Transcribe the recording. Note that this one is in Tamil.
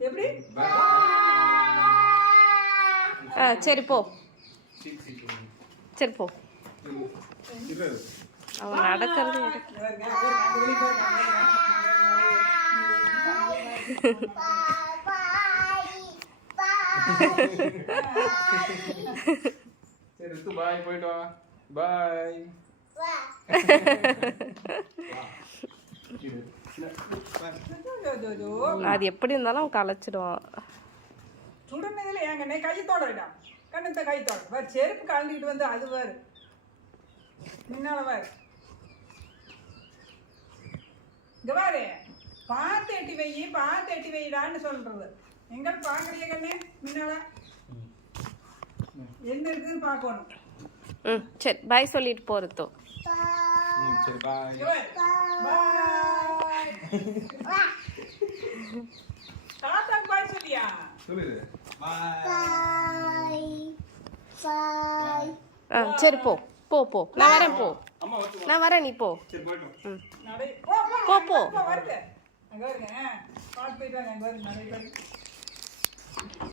எப்படி சரி போ சரி போ அவன் நடக்கிறது சரி பாய் போயிட்டு வா பாய் அது எப்படி இருந்தாலும் அவன் கலைச்சிடுவான் சுடுனதுல ஏங்க கையை தோடா கண்ணத்தை கை தோட வேறு செருப்பு கலந்துக்கிட்டு வந்து அது வேறு முன்னால வேறு இங்க வேறு பார்த்து எட்டி வைடான்னு சொல்றது எங்க பாக்குறிய கண்ணு முன்னால என்ன இருக்குன்னு பார்க்கணும். சரி பாய் சொல்லிட்டு போறதோ சரி பாய் தாத்தா பாய் சொல்லியா சொல்லுது சரி போ போ போ நான் வரேன் போ நான் வரேன் நீ போ போ போ வருது அங்க வருங்க பார்த்து போயிட்டு வாங்க அங்க வருங்க